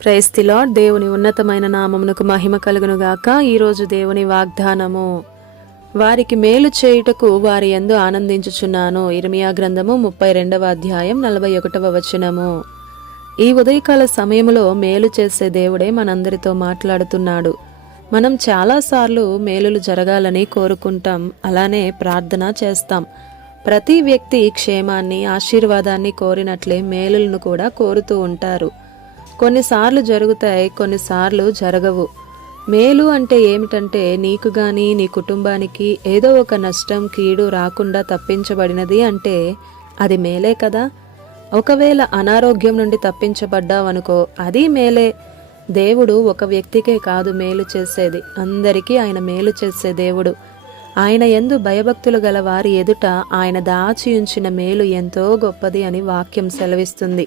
Praise the lord. దేవుని ఉన్నతమైన నామమునకు మహిమ కలుగును గాక. ఈరోజు దేవుని వాగ్దానము, వారికి మేలు చేయుటకు వారి యందు ఆనందించుచున్నాను. ఇర్మియా గ్రంథము 32వ అధ్యాయం 41వ వచనము. ఈ ఉదయకాల సమయంలో మేలు చేసే దేవుడే మనందరితో మాట్లాడుతున్నాడు. మనం చాలాసార్లు మేలులు జరగాలని కోరుకుంటాం, అలానే ప్రార్థన చేస్తాం. ప్రతి వ్యక్తి క్షేమాన్ని, ఆశీర్వాదాన్ని కోరినట్లే మేలులను కూడా కోరుతూ ఉంటారు. కొన్నిసార్లు జరుగుతాయి, కొన్నిసార్లు జరగవు. మేలు అంటే ఏమిటంటే, నీకు గాని నీ కుటుంబానికి ఏదో ఒక నష్టం, కీడు రాకుండా తప్పించబడినది అంటే అది మేలే కదా. ఒకవేళ అనారోగ్యం నుండి తప్పించబడ్డావనుకో, అది మేలే. దేవుడు ఒక వ్యక్తికే కాదు మేలు చేసేది, అందరికీ ఆయన మేలు చేసే దేవుడు. ఆయన యందు భయభక్తులు గల వారి ఎదుట ఆయన దాచి ఉంచిన మేలు ఎంతో గొప్పది అని వాక్యం సెలవిస్తుంది.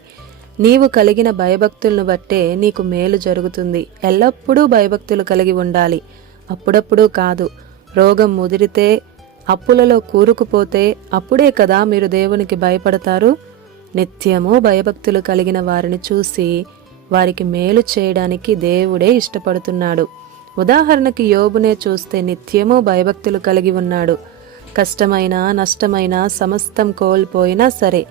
నీవు కలిగిన భయభక్తులను బట్టే నీకు మేలు జరుగుతుంది. ఎల్లప్పుడూ భయభక్తులు కలిగి ఉండాలి, అప్పుడప్పుడు కాదు. రోగం ముదిరితే, అప్పులలో కూరుకుపోతే అప్పుడే కదా మీరు దేవునికి భయపడతారు. నిత్యము భయభక్తులు కలిగిన వారిని చూసి వారికి మేలు చేయడానికి దేవుడే ఇష్టపడుతున్నాడు. ఉదాహరణకి యోబునే చూస్తే నిత్యము భయభక్తులు కలిగి ఉన్నాడు. కష్టమైన, నష్టమైన, సమస్తం కోల్పోయినా సరే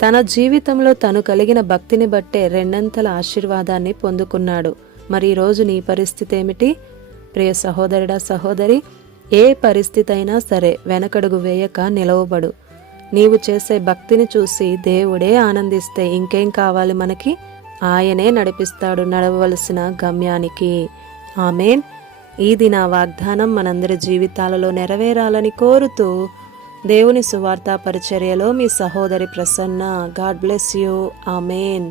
తన జీవితంలో తను కలిగిన భక్తిని బట్టే రెండంతల ఆశీర్వాదాన్ని పొందుకున్నాడు. మరి ఈరోజు నీ పరిస్థితి ఏమిటి? ప్రియ సహోదరుడా, సహోదరి, ఏ పరిస్థితి అయినా సరే వెనకడుగు వేయక నిలవబడు. నీవు చేసే భక్తిని చూసి దేవుడే ఆనందిస్తే ఇంకేం కావాలి మనకి? ఆయనే నడిపిస్తాడు నడవవలసిన గమ్యానికి. ఆమేన్. ఈ దిన వాగ్దానం మనందరి జీవితాలలో నెరవేరాలని కోరుతూ దేవుని సువార్త పరిచర్యలో మీ సహోదరి Prasanna. God bless you. Amen.